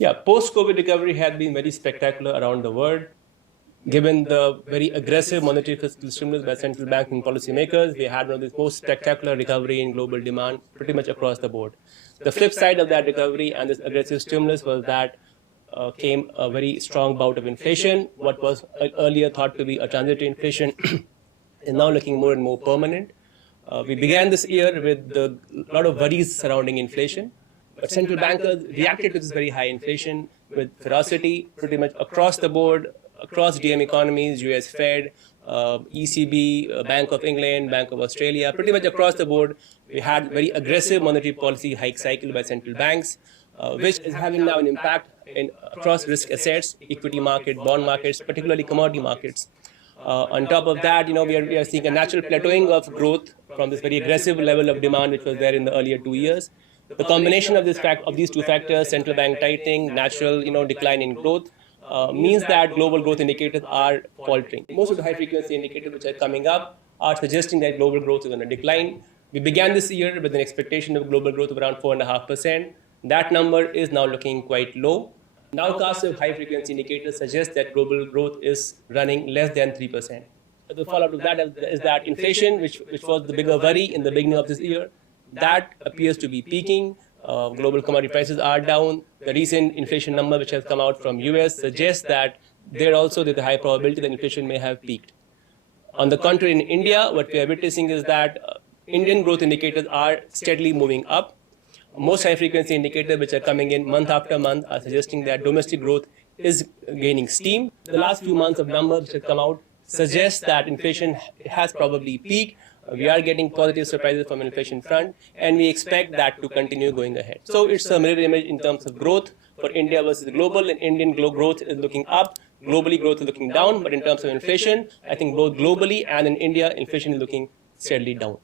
Yeah, post-COVID recovery has been very spectacular around the world. Given the very aggressive monetary fiscal stimulus by central banks and policymakers, we had one of the most spectacular recovery in global demand pretty much across the board. The flip side of that recovery and this aggressive stimulus was that came a very strong bout of inflation. What was earlier thought to be a transitory inflation is now looking more and more permanent. We began this year with a lot of worries surrounding inflation, but central bankers reacted to this very high inflation with ferocity pretty much across the board, across DM economies, US Fed, ECB, Bank of England, Bank of Australia, pretty much across the board. We had very aggressive monetary policy hike cycle by central banks, which is having now an impact across risk assets, equity market, bond markets, particularly commodity markets. On top of that, we are seeing a natural plateauing of growth from this very aggressive level of demand which was there in the earlier 2 years. The combination of these two factors, central bank tightening, natural decline in growth, means that global growth indicators are faltering. Most of the high-frequency indicators which are coming up are suggesting that global growth is going to decline. We began this year with an expectation of global growth of around 4.5%. That number is now looking quite low. Nowcasts of high-frequency indicators suggest that global growth is running less than 3%. The follow-up to that is that inflation, which was the bigger worry in the beginning of this year, that appears to be peaking. Global commodity prices are down. The recent inflation number which has come out from US suggests that there's a high probability that inflation may have peaked. On the contrary, in India, what we are witnessing is that Indian growth indicators are steadily moving up. Most high-frequency indicators which are coming in month after month are suggesting that domestic growth is gaining steam. The last few months of numbers which have come out suggest that inflation has probably peaked. We are getting positive surprises from inflation front, and we expect that to continue going ahead. So it's a mirror image in terms of growth for India versus global, and Indian growth is looking up. Globally, growth is looking down, but in terms of inflation, I think both globally and in India, inflation is looking steadily down.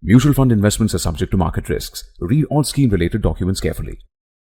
Mutual fund investments are subject to market risks. Read all scheme-related documents carefully.